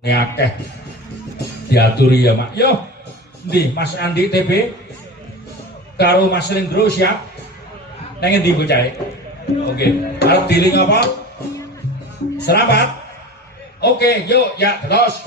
Ini akeh diaturi ya mak. Yo, ndi Mas Andi TB karo Mas Lindro siap. Neng endi bocahe? Oke, arep diling apa? Serapat. Oke, yuk ya terus.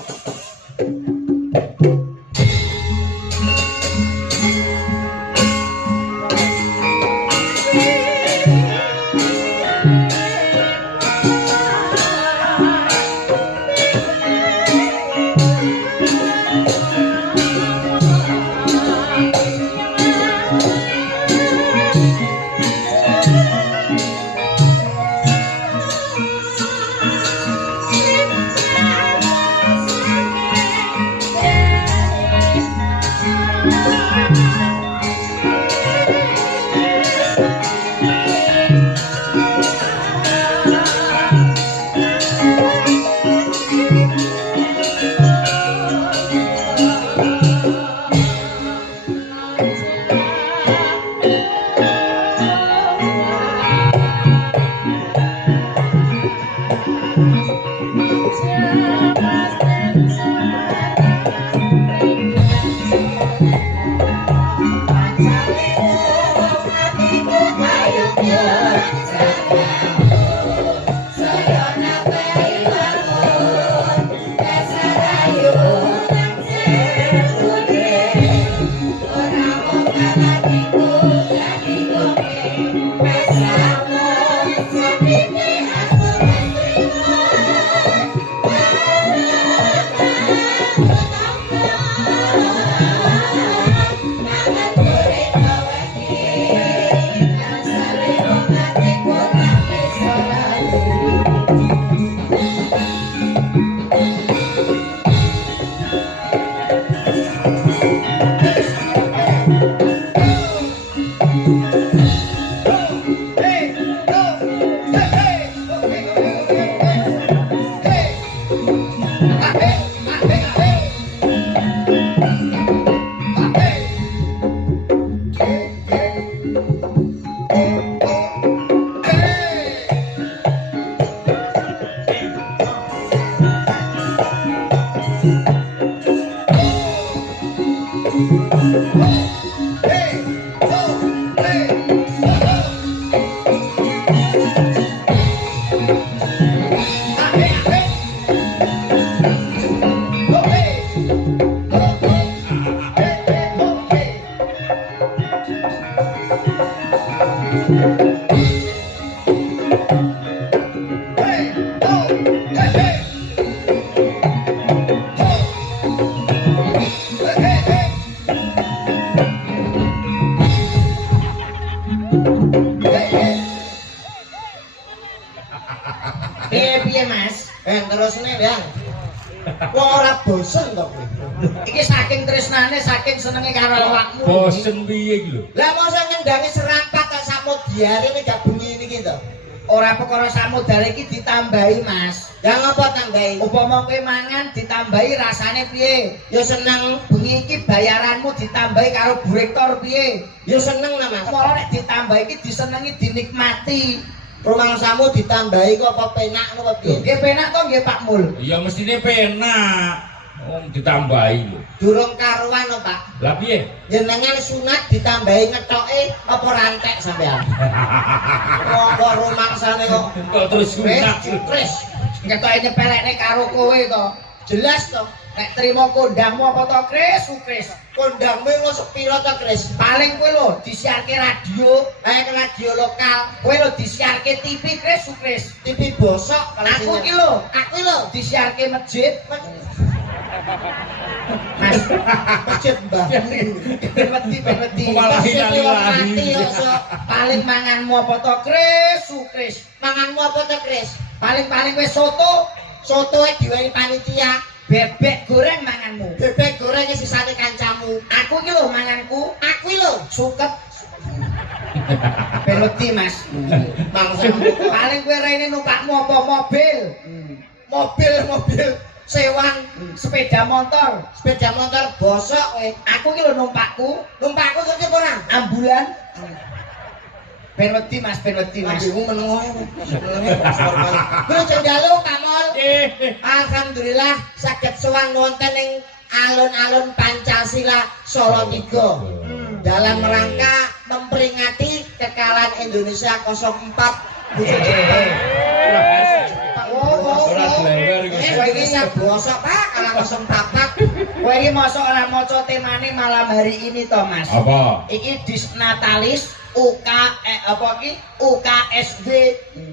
Piye Mas? Terusne ya. Wong ora bosen to kowe. Iki saking tresnane, saking senenge karo awakmu. Bosen piye iki lho? Lah mosok ngendangi serapat ta samudiare iki gak bengi niki to. Ora perkara samudare iki ditambahi Mas. Ya ngapa tambahi? Upama kowe mangan ditambahi rasane piye? Ya seneng. Bengi iki bayaranmu ditambahi karo burektor piye? Ya seneng lah Mas. Mula nek ditambahi iki disenengi dinikmati. Rumangsamu ditambahi kok apa penak ngono piye? Nggih penak to nggih Pak Mul. Ya mestine penak. Ditambahi lho. Durung karuan lho Pak. Lah piye? Jenengan sunat ditambahi ngethoke apa rantek sampean? Kok rumangsane kok terus sunat terus ngetoke nyepelekne karo kowe to. Jelas to. Nek trimo kondangmu apa to Kris, Kris? Kondangmu lho sepiro to Kris? Paling kowe lho disiarke radio, kayak radio lokal. Kowe lho disiarke TV Kris, Kris. TV bosok. Aku iki lho disiarke masjid. Mas, masjid mbah. Wedi. Malah lali-lali. Paling manganmu apa to Kris, Kris? Manganmu apa to Kris? Paling wis soto. Sotoe diwehi panitia. Bebek goreng manganmu. Bebek goreng sisane kancamu. Aku iki lho manganku. Aku lho suket. Peloti Mas. Mangsamu. Paling kowe rene numpakmu apa mobil? Mobil sewang sepeda motor bosok kowe. Aku iki lho numpakku kok ora ambulan. Ben wedi Mas, ben wedi Mas. Aku menengo ae. Kulo cendalu Kamul. Alhamdulillah saged sowan wonten ing alun-alun Pancasila Solo 3. Dalam rangka memperingati kekalahan Indonesia 04 Bujuk Jepang. Kowe iki sabosok Pak, kalah 04. Kowe iki mosok ora maca temane malam hari ini to Mas. Apa? Iki Disnatalis UKSB.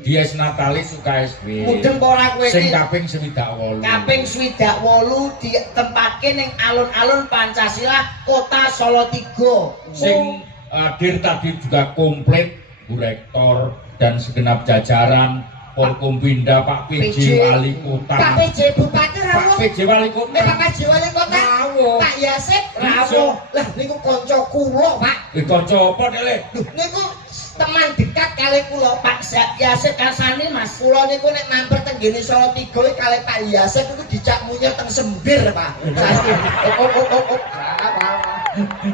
Dies Natalis UKSB. Mudeng ora kowe Sing iki? kaping 28. Kaping 28 ditempatke ning alun-alun Pancasila Kota Solo 3. Sing hadir tadi juga komplit Bu Rektor dan segenap jajaran Forkompinda, Pak PJ Wali Kota. Pak PJ Bupati Pak rawuh. PJ Wali Kota. Pak PJ Wali Kota. Rawuh. Pak Yasip Rawuh. Lah niku kanca kula, Pak. Kanca apa Dele? Lho niku teman dekat kali kula Pak Yasip Kasani Mas. Kula niku nek mampir teng ngene Solo 3 kali Pak Yasip niku dicak munyer teng Sembir, Pak. Saiki.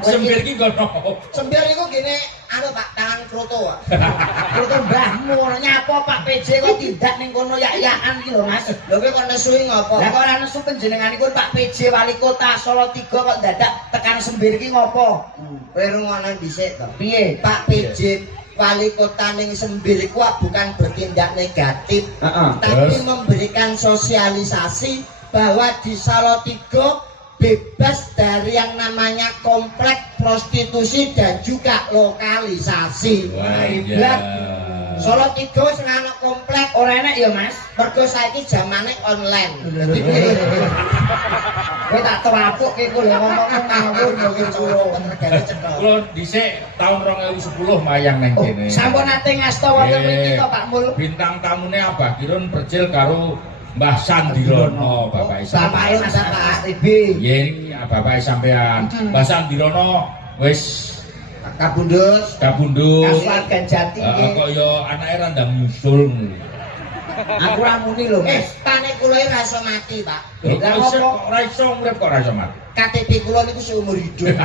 Sembir ki ngono. Sembir niku gene anu Pak, tangan kroto, Pak. Kroto mbahmu ngono nyapa Pak PJ kok tindak ning kono yak-yakan iki lho Mas. Lho kowe kok nesuhi ngopo? Lah kok ora nesu panjenenganipun Pak PJ Wali Kota Solo 3 kok dadak tekan Sembir iki ngopo? Kowe rungono dhisik to. Piye? Pak PJ Wali Kota ning Sembir iku bukan bertindak negatif, tapi Terus? memberikan sosialisasi bahwa di Solo 3 bebas dari yang namanya komplek prostitusi dan juga lokalisasi. Wah, Hebat. iya. Solo 3 sing ana komplek Ora enak ya Mas. mergo saiki zamane online. Kowe tak terapukke kowe ngomong ngawur yo kulo. Kulo dhisik tahun 2010 mayang nang Oh, kene. sampun nate ngasta wonten mriki to Pak Mul. Bintang tamune Abah Kirun percil karo Mbah Sandirono, Bapak Bapake Mas Bapak. Pak TB. Yen bapak sampean Mbah Sandirono wis Kabundus. kabundut. Kasuwargan Jati nggih. Kok ya anake randang nyusul ngono. Aku ra muni lho Mas. Panek kula ora iso mati, Pak. Lho Lah, kok iso apa? kok ora iso urip kok ora iso mati. KTP kula niku seumur hidup.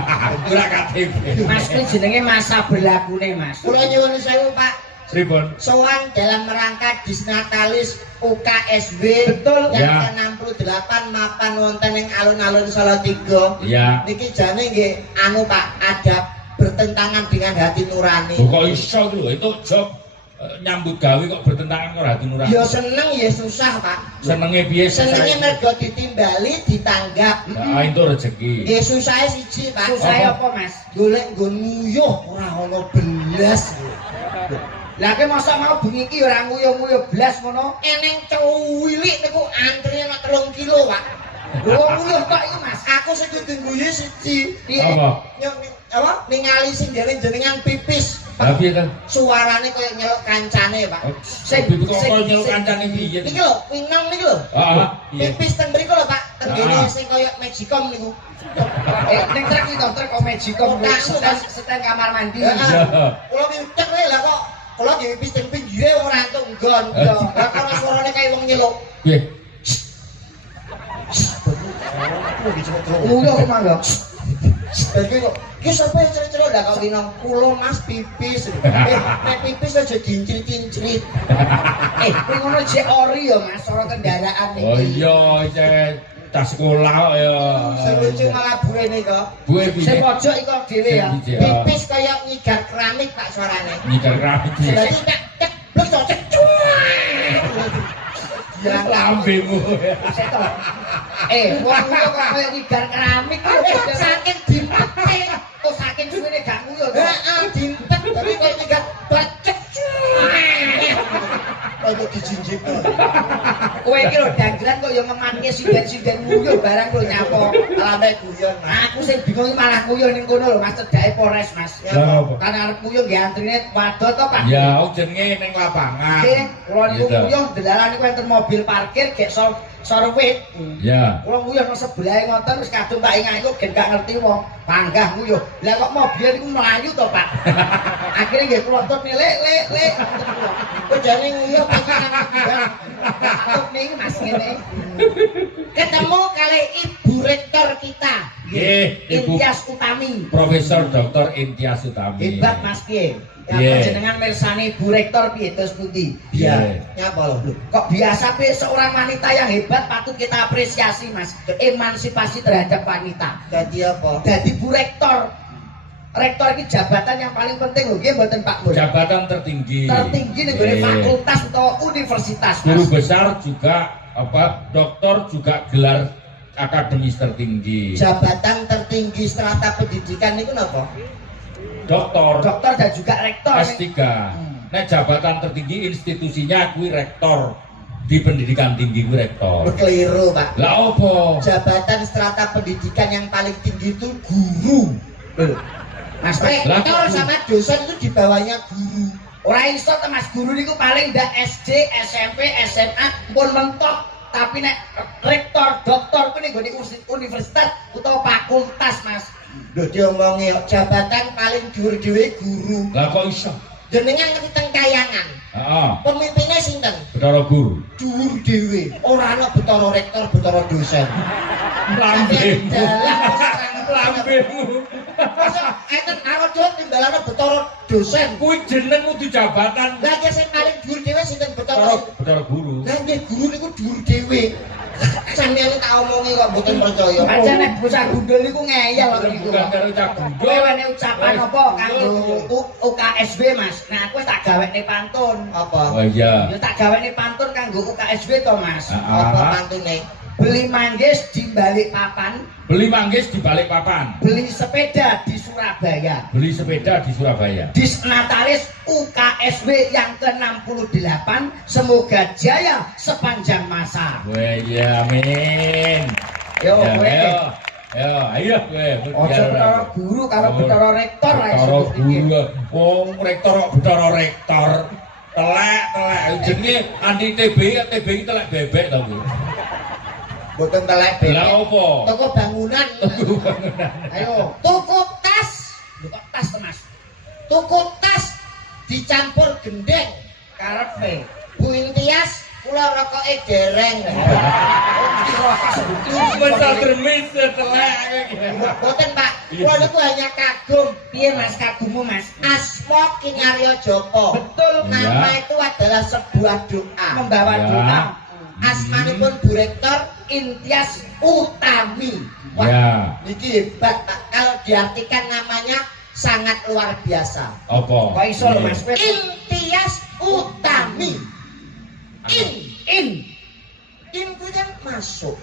Ora KTP. Mas kuwi jenenge masa berlakune Mas. Kula nyuwun sewu, Pak. Tribun. Sowan dalam rangka Disnatalis UKSB Betul. Ya. yang ke-68 mapan wonten ing alun-alun Solo 3. Iya. Niki jane nggih anu Pak, ada bertentangan dengan hati nurani. Kok iso lho itu job nyambut gawe kok bertentangan karo hati nurani. Ya seneng ya susah, Pak. Senenge piye Senenge mergo ditimbali ditanggap. Nah, itu rezeki. Ya susahe siji, Pak. Susah apa Mas? Golek nggon nguyuh ora ana belas. Lah kowe mosok mau bengi iki ora nguyuh-nguyuh blas ngono. Eneng cuwilik niku antrine nek 3 kilo, Pak. Lho nguyuh tok iki Mas. Aku sing kudu guyu siji. Apa? Apa? Ningali sing dene jenengan pipis. Lah piye kan? Suarane koyo nyeluk kancane, Pak. Sing kok nyel kancane piye? Iki lho, winang niki lho. Heeh. Iya. Pipis teng mriku lho, Pak. Teng Ah. kene sing koyo Magicom niku. Ning trek iki to trek Magicom setel kamar mandi. Heeh. Iya. Kula pincek lah kok. Kula dhewe pipis teng pinggire ora entuk nggon. Lah kok suarane kaya wong nyeluk. Piye? Nguyuh kok mangga. Tapi kok ki sapa cerita lah kok winang kula Mas pipis. Nek pipis aja dincrit-cincrit. Kowe ngono jek ori ya Mas, ora kendaraan iki. Oh iya, cek tas sekolah kok ya. Sing lucu malah buene kok. Buwe Sing piye? pojok iku dhewe ya. Pipis kaya nyigar keramik Pak suarane. Nyigar keramik piye? Dadi cek cek blek cek cek. Ya lambemu. Seto. Wong nguyuh kok kaya nyigar keramik kok. Saking dimpet. Oh saking suwene gak nguyuh to. Heeh, dimpet tapi kaya nyigar bacek. Kaya dijinjit. Kowe iki lho dagelan kok ya ngemanke sinden-sinden nguyuh barang lho nyapo. Alame guyon. Aku sing bingung iki malah nguyuh ning kono lho Mas cedake Polres Mas. Lah apa? Kan arep nguyuh nggih antrine wadon to Pak. Ya jenenge ning lapangan. Nggih, kula niku Gitu. nguyuh delalan niku enten mobil parkir gek sorwit. Ya. Kula nguyuh nang sebelahe ngoten wis kadung tak ingat iku gen gak ngerti wong. Panggah nguyuh. Lah kok mobil niku mlayu to Pak. Akhire nggih kula tut lek. Kok jane nguyuh pengen Tut ning Mas ngene. ketemu kali Ibu Rektor kita. Nggih, Ibu Intias Utami. Profesor Dr. Intias Utami. Hebat Mas Ki. Ya Iya. jenengan mirsani Bu Rektor piye tos pundi? Iya. Nyapa lho. Kok biasa piye seorang wanita yang hebat patut kita apresiasi Mas. Emansipasi terhadap wanita. Dadi apa? Jadi Bu Rektor. Rektor ini jabatan yang paling penting lho, nggih mboten Pak Mun. Jabatan tertinggi. Tertinggi ning gone Iya. fakultas atau universitas. Guru Mas. besar juga doktor juga gelar akademis tertinggi. Jabatan tertinggi strata pendidikan itu napa? Doktor dan juga rektor. S3. Nah, jabatan tertinggi institusinya kuwi rektor. Di pendidikan tinggi kuwi rektor. Keliru, Pak. Lah opo? Jabatan strata pendidikan yang paling tinggi itu guru. Mas Rektor sama dosen itu di bawahnya guru. ora iso to Mas, guru niku paling ndak SD, SMP, SMA pun mentok. Tapi nek rektor, doktor kuwi ning universitas utawa fakultas Mas. Lho diomongi jabatan paling dhuwur dhewe guru. Lah kok iso? Jenengan ngerti teng kayangan. Heeh. Pemimpinnya sinten? Betara guru. Dhuwur dhewe. Ora ana betara rektor, betara dosen. Lambemu. Dalam Lambemu. enten karo Jok timbalane betara dosen. Kuwi jeneng kudu jabatan. Lah iki sing paling dhuwur dhewe sinten Betara betara? guru. Lah nggih guru niku dhuwur dhewe. Sampeyan tak omongi kok mboten percaya. Pancen nek bocah gundul niku ngeyel kok niku. Bukan karo cah Kowe gundul. wene ucapan apa kanggo UKSB Mas? Nah aku wis tak gawekne pantun. Apa? Oh iya. Ya tak gawekne pantun kanggo UKSB to Mas. Apa pantune? Beli manggis di balik papan, Beli manggis di balik papan. beli sepeda di Surabaya. Beli sepeda di Surabaya. Disnatalis UKSW yang ke-68 semoga jaya sepanjang masa. Wah iya amin. Yo Ya, kowe. ayo. Ayo, ayo kowe. Ojo betara guru karo betara rektor ae Betara sebut iki. guru. Wong rektor kok betara rektor. Telek. Jenenge anti TBI telek bebek to kuwi. Boten telek Lah opo? Toko bangunan. Ayo, Tuku tas, lho kok tas to Mas? tuku tas dicampur gendeng. Karepe. Bu Intias, kula rokoke dereng. Wis adremis telek. Boten Pak, kula niku hanya kagum. Piye Mas kagummu Mas? Asma Kinaryo Joko. Betul, Nama itu adalah sebuah doa. membawa Ya. doa. Asmanipun Bu Rektor Intias Utami. Wah, Ya. niki hebat Pak. Kalau diartikan namanya sangat luar biasa. Apa? Kok iso lho Mas? Intias Utami. In. In punya masuk.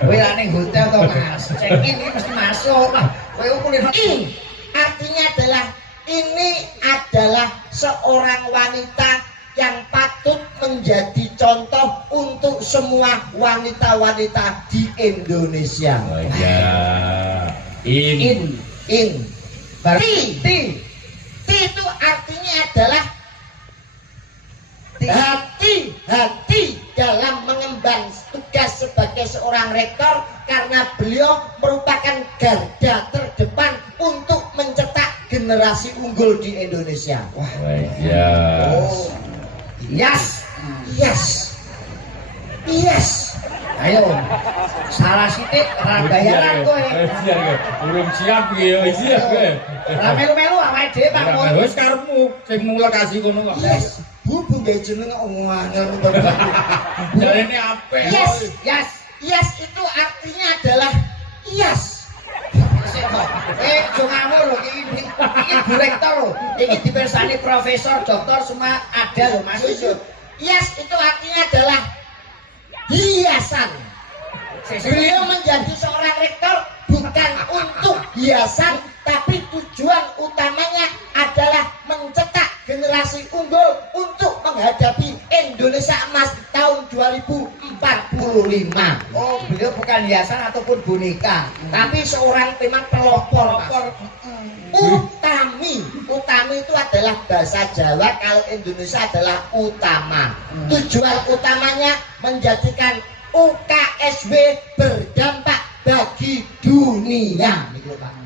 Kowe lah ning hotel to Mas. Check in iki mesti masuk. Lah, kowe kulino In artinya adalah ini adalah seorang wanita yang patut menjadi contoh untuk semua wanita-wanita di Indonesia. Oh iya. In. In. Berarti T itu artinya adalah hati-hati dalam mengemban tugas sebagai seorang rektor karena beliau merupakan garda terdepan untuk mencetak generasi unggul di Indonesia. Wah, Oh iya. oh, yes. yes. Ayo. Salah sithik ora bayaran kowe. Iya, belum siap ya. Iya, kowe. Ora melu-melu awake dhewe Pak Mun. Wis karepmu sing mulai kasih kono kok. Yes. Bu gawe jeneng omongan. Jarene apik. Yes. Yes itu artinya adalah yes. Jo ngawur lho iki Bu Rektor lho. Iki dipirsani profesor, doktor semua ada lho Mas. Yes itu artinya adalah hiasan. Beliau menjadi seorang rektor bukan untuk hiasan, tapi tujuan utamanya adalah mencetak generasi unggul untuk menghadapi Indonesia Emas tahun 2045. Oh, beliau bukan hiasan ataupun boneka. Tapi seorang memang pelopor. Utami itu adalah bahasa Jawa, kalau Indonesia adalah utama. Tujuan utamanya menjadikan UKSW berdampak bagi dunia.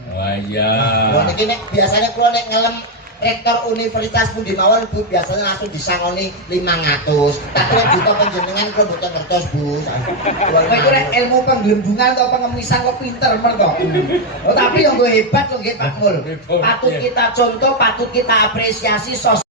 Oh iya. Kalau niki nek biasanya kalau nek ngelem rektor universitas pundi mawon Bu biasanya langsung disangoni 500. Tapi nek buta panjenengan kok mboten ngertos Bu. Kowe iku rek ilmu penggelembungan atau pengemisan kok pinter men kok. Oh, tapi yang gue hebat loh nggih Pak Mul. Patut kita contoh, patut kita apresiasi sosok